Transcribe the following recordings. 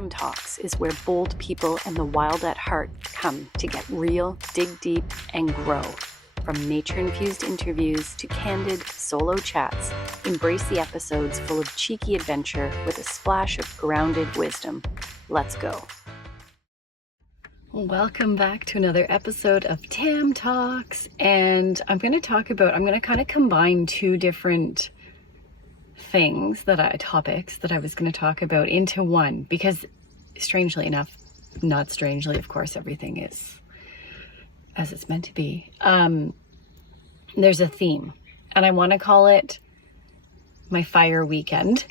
Tam Talks is where bold people and the wild at heart come to get real, dig deep, and grow. From nature-infused interviews to candid solo chats, embrace the episodes full of cheeky adventure with a splash of grounded wisdom. Let's go. Welcome back to another episode of Tam Talks, and I'm going to kind of combine two different topics that I was going to talk about into one, because strangely enough, not strangely, of course, everything is as it's meant to be. There's a theme, and I want to call it my fire weekend.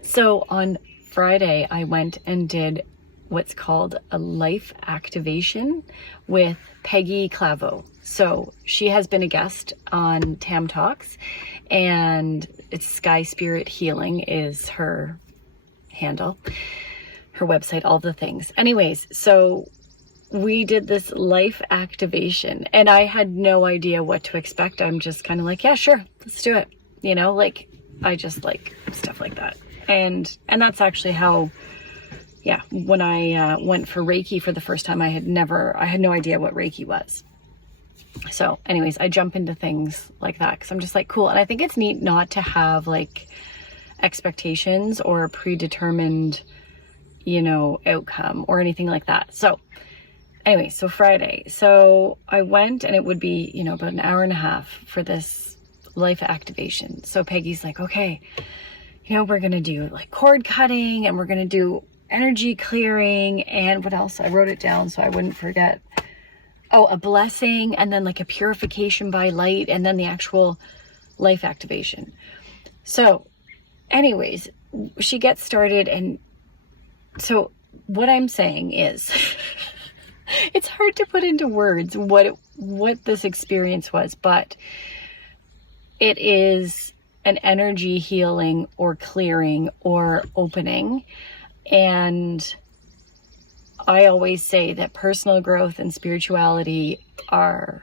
So on Friday, I went and did what's called a life activation with Peggy Clavo. So she has been a guest on Tam Talks, and it's Sky Spirit Healing is her handle, her website, all the things. Anyways, so we did this life activation, and I had no idea what to expect. I'm just kind of like, yeah, sure, let's do it. You know, like, I just like stuff like that. And that's actually how, yeah, when I went for Reiki for the first time, I had no idea what Reiki was. So anyways, I jump into things like that because I'm just like, cool. And I think it's neat not to have like expectations or a predetermined, outcome or anything like that. So anyway, so Friday. So I went, and it would be, about an hour and a half for this life activation. So Peggy's like, okay, we're going to do like cord cutting, and we're going to do energy clearing, and what else? I wrote it down so I wouldn't forget. Oh, a blessing, and then like a purification by light, and then the actual life activation. So anyways, she gets started, and so what I'm saying is it's hard to put into words what this experience was, but it is an energy healing or clearing or opening. And I always say that personal growth and spirituality are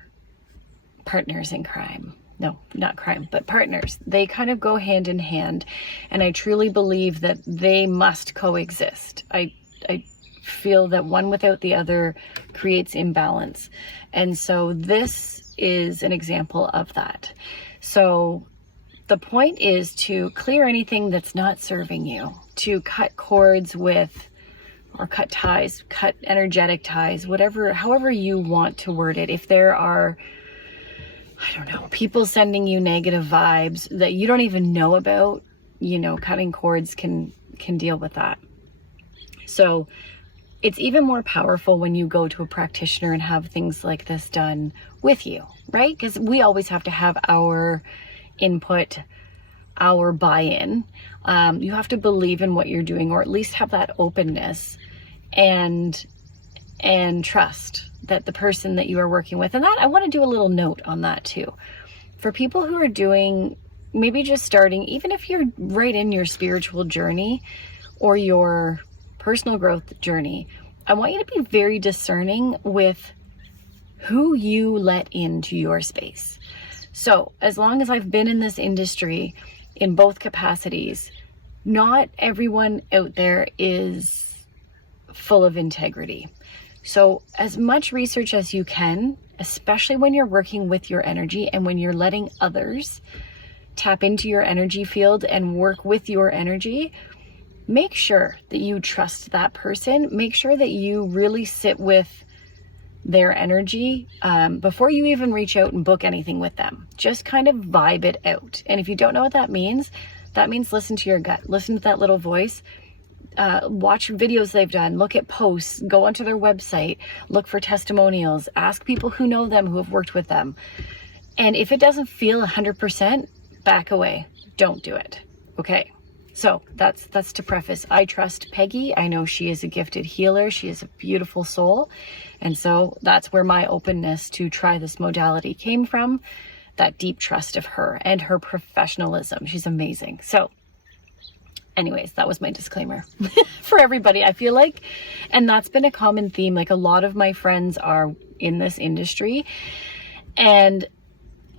partners in crime. No, not crime, but partners. They kind of go hand in hand. And I truly believe that they must coexist. I feel that one without the other creates imbalance. And so this is an example of that. So the point is to clear anything that's not serving you, to cut cords with, or cut ties, cut energetic ties, however you want to word it. If there are, people sending you negative vibes that you don't even know about, cutting cords can deal with that. So it's even more powerful when you go to a practitioner and have things like this done with you, right? Because we always have to have our input, our buy-in. You have to believe in what you're doing, or at least have that openness and trust that the person that you are working with. And that, I want to do a little note on that too. For people who are doing, maybe just starting, even if you're right in your spiritual journey or your personal growth journey, I want you to be very discerning with who you let into your space. So as long as I've been in this industry in both capacities, not everyone out there is full of integrity. So as much research as you can, especially when you're working with your energy and when you're letting others tap into your energy field and work with your energy, make sure that you trust that person. Make sure that you really sit with their energy before you even reach out and book anything with them. Just kind of vibe it out. And if you don't know what that means listen to your gut. Listen to that little voice. Watch videos they've done, look at posts, go onto their website, look for testimonials, ask people who know them, who have worked with them. And if it doesn't feel 100%, back away. Don't do it. Okay. So that's to preface. I trust Peggy. I know she is a gifted healer. She is a beautiful soul. And so that's where my openness to try this modality came from. That deep trust of her and her professionalism. She's amazing. So anyways, that was my disclaimer for everybody, I feel like. And that's been a common theme. Like, a lot of my friends are in this industry, and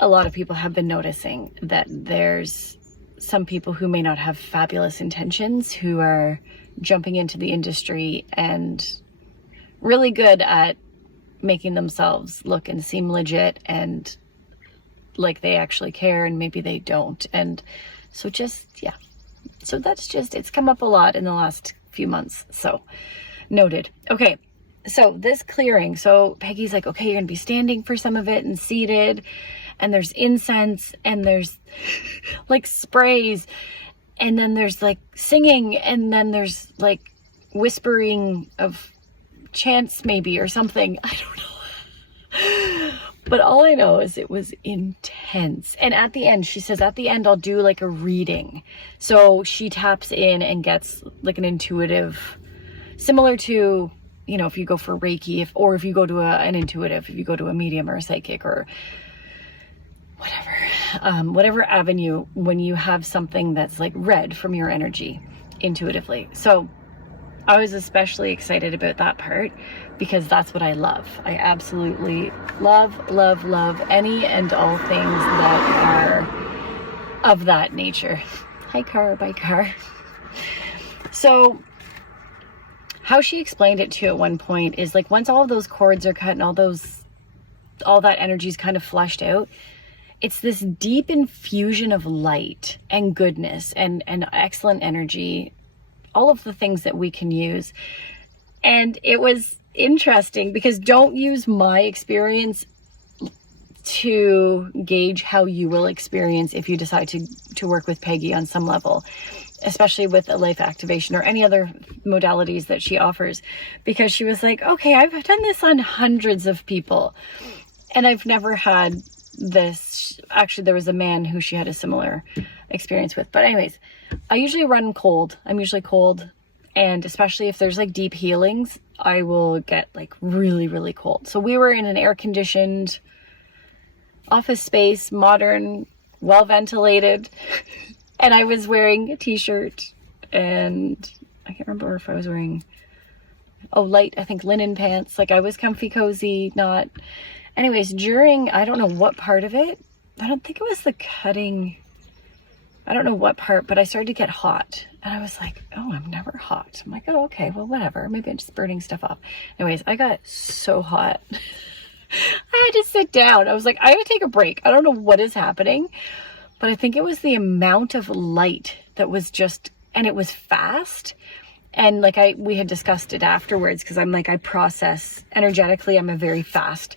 a lot of people have been noticing that there's some people who may not have fabulous intentions, who are jumping into the industry and really good at making themselves look and seem legit and like they actually care, and maybe they don't. And so so that's just, it's come up a lot in the last few months. So noted. Okay. So this clearing, so Peggy's like, okay, you're gonna be standing for some of it and seated, and there's incense, and there's like sprays, and then there's like singing, and then there's like whispering of chants maybe, or something. I don't know. But all I know is it was intense. And at the end, she says, at the end, I'll do like a reading. So she taps in and gets like an intuitive, similar to, you know, if you go for Reiki, or if you go to an intuitive, if you go to a medium or a psychic or whatever avenue, when you have something that's like read from your energy intuitively. So I was especially excited about that part because that's what I love. I absolutely love any and all things that are of that nature. Hi, car, bye, car. So how she explained it to at one point is like, once all of those cords are cut and all that energy is kind of flushed out, it's this deep infusion of light and goodness and excellent energy, all of the things that we can use. And it was interesting because don't use my experience to gauge how you will experience if you decide to work with Peggy on some level, especially with a life activation or any other modalities that she offers. Because she was like, okay, I've done this on hundreds of people and I've never had this. Actually, there was a man who she had a similar experience with. But anyways, I usually run cold. I'm usually cold. And especially if there's like deep healings, I will get like really, really cold. So we were in an air-conditioned office space, modern, well ventilated. And I was wearing a t-shirt, and I can't remember if I was wearing, light, I think linen pants. Like I was comfy, cozy, not. Anyways, during, I don't know what part of it, I don't think it was the cutting, I don't know what part, but I started to get hot. And I was like, oh, I'm never hot. I'm like, oh, okay, well, whatever. Maybe I'm just burning stuff off. Anyways, I got so hot. I had to sit down. I was like, I have to take a break. I don't know what is happening, but I think it was the amount of light that was just, and it was fast. And like we had discussed it afterwards, because I'm like, I process energetically. I'm a very fast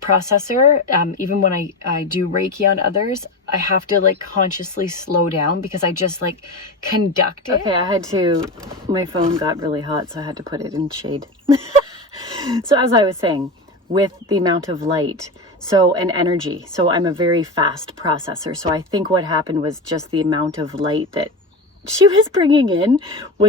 processor. Even when I do Reiki on others, I have to like consciously slow down because I just like conduct it. Okay, my phone got really hot, so I had to put it in shade. So as I was saying, with the amount of light, and energy, so I'm a very fast processor. So I think what happened was just the amount of light that she was bringing in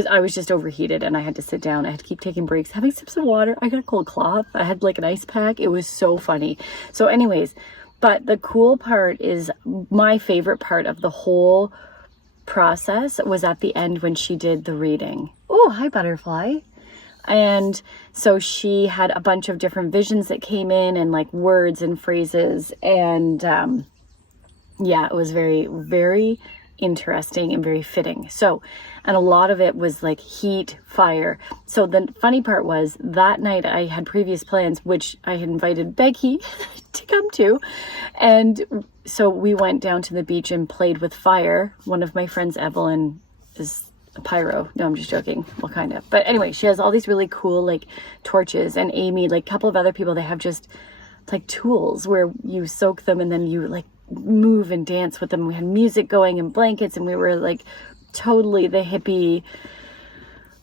I was just overheated, and I had to sit down. I had to keep taking breaks, having sips of water. I got a cold cloth. I had like an ice pack. It was so funny. So anyways, but the cool part is, my favorite part of the whole process was at the end when she did the reading. Oh, hi, butterfly. And so she had a bunch of different visions that came in, and like words and phrases. And it was very, very interesting and very fitting. So, and a lot of it was like heat, fire. So the funny part was, that night I had previous plans, which I had invited Becky to come to. And so we went down to the beach and played with fire. One of my friends, Evelyn, is a pyro. No, I'm just joking. Well, kind of. But anyway, she has all these really cool like torches, and Amy, like a couple of other people, they have just like tools where you soak them and then you like move and dance with them. We had music going and blankets, and we were like totally the hippie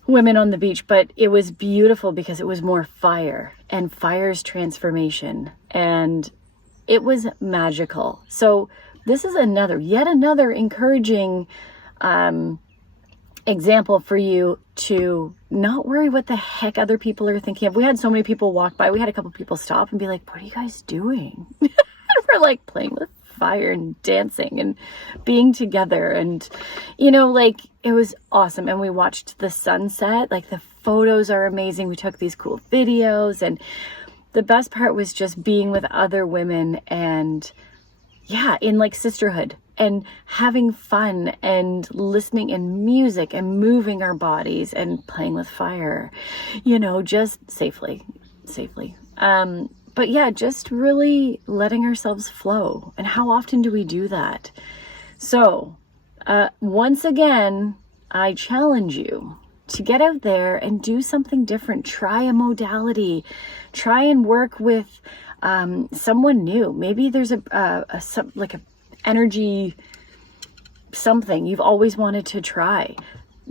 women on the beach. But it was beautiful because it was more fire and fire's transformation, and it was magical. So this is yet another encouraging example for you to not worry what the heck other people are thinking of. We had so many people walk by. We had a couple people stop and be like, what are you guys doing? We're like playing with fire and dancing and being together, and like it was awesome. And we watched the sunset. Like the photos are amazing. We took these cool videos, and the best part was just being with other women, and in like sisterhood, and having fun and listening and music and moving our bodies and playing with fire, just safely. But yeah, just really letting ourselves flow. And how often do we do that? So, once again, I challenge you to get out there and do something different. Try a modality. Try and work with someone new. Maybe there's like a energy something you've always wanted to try.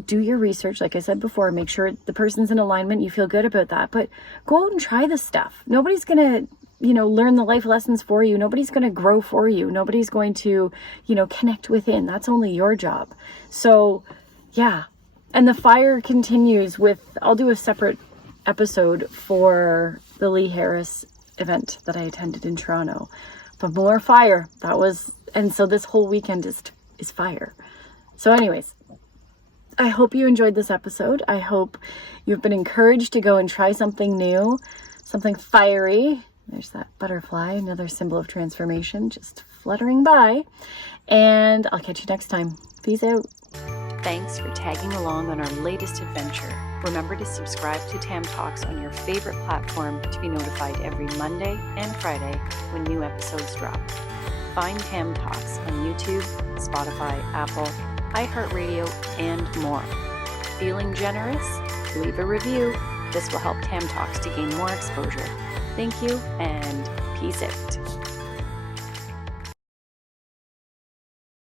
Do your research, like I said before, make sure the person's in alignment, you feel good about that, but go out and try the stuff. Nobody's going to, learn the life lessons for you. Nobody's going to grow for you. Nobody's going to, connect within. That's only your job. So yeah. And the fire continues with, I'll do a separate episode for the Lee Harris event that I attended in Toronto, but more fire. And so this whole weekend is fire. So anyways, I hope you enjoyed this episode. I hope you've been encouraged to go and try something new, something fiery. There's that butterfly, another symbol of transformation, just fluttering by. And I'll catch you next time. Peace out. Thanks for tagging along on our latest adventure. Remember to subscribe to Tam Talks on your favorite platform to be notified every Monday and Friday when new episodes drop. Find Tam Talks on YouTube, Spotify, Apple, iHeartradio, and more. Feeling generous? Leave a review. This will help Tam Talks to gain more exposure. Thank you, and peace out.